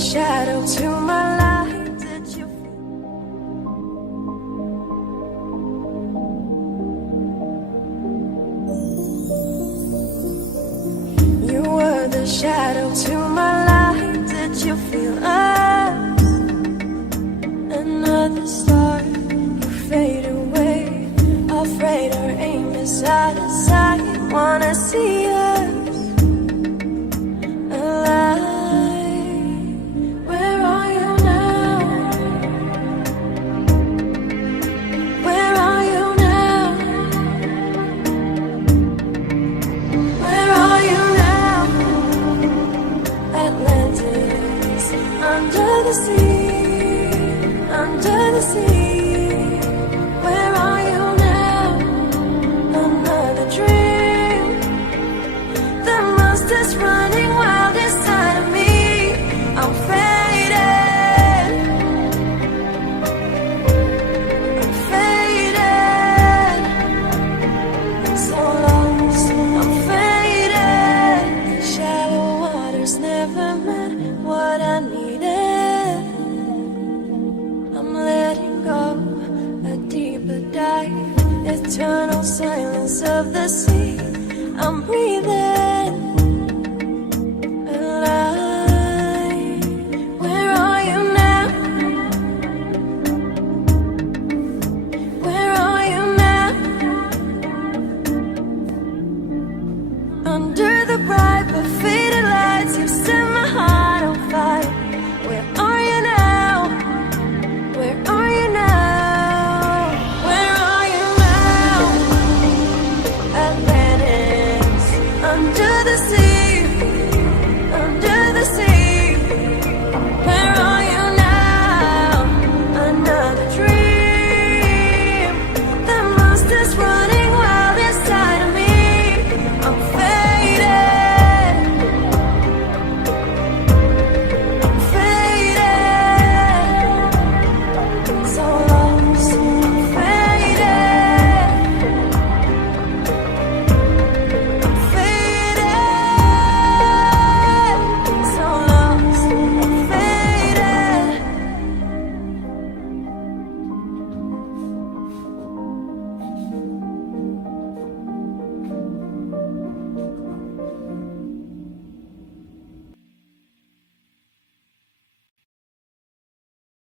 shadow to my light. Did you You were the shadow to my light. Did you feel us? Another star, you fade away. Afraid our aim is out of sight. Wanna see us alive. Where are you now? Where are you now? Where are you now? Atlantis, under the sea, under the sea. Where are you now? Another dream. The monster's running wild inside of me. I'm faded. I'm faded. So lost. I'm faded. Shallow waters never meant what I needed. I'm letting go. A deeper dive. Eternal silence of the sea. I'm breathing.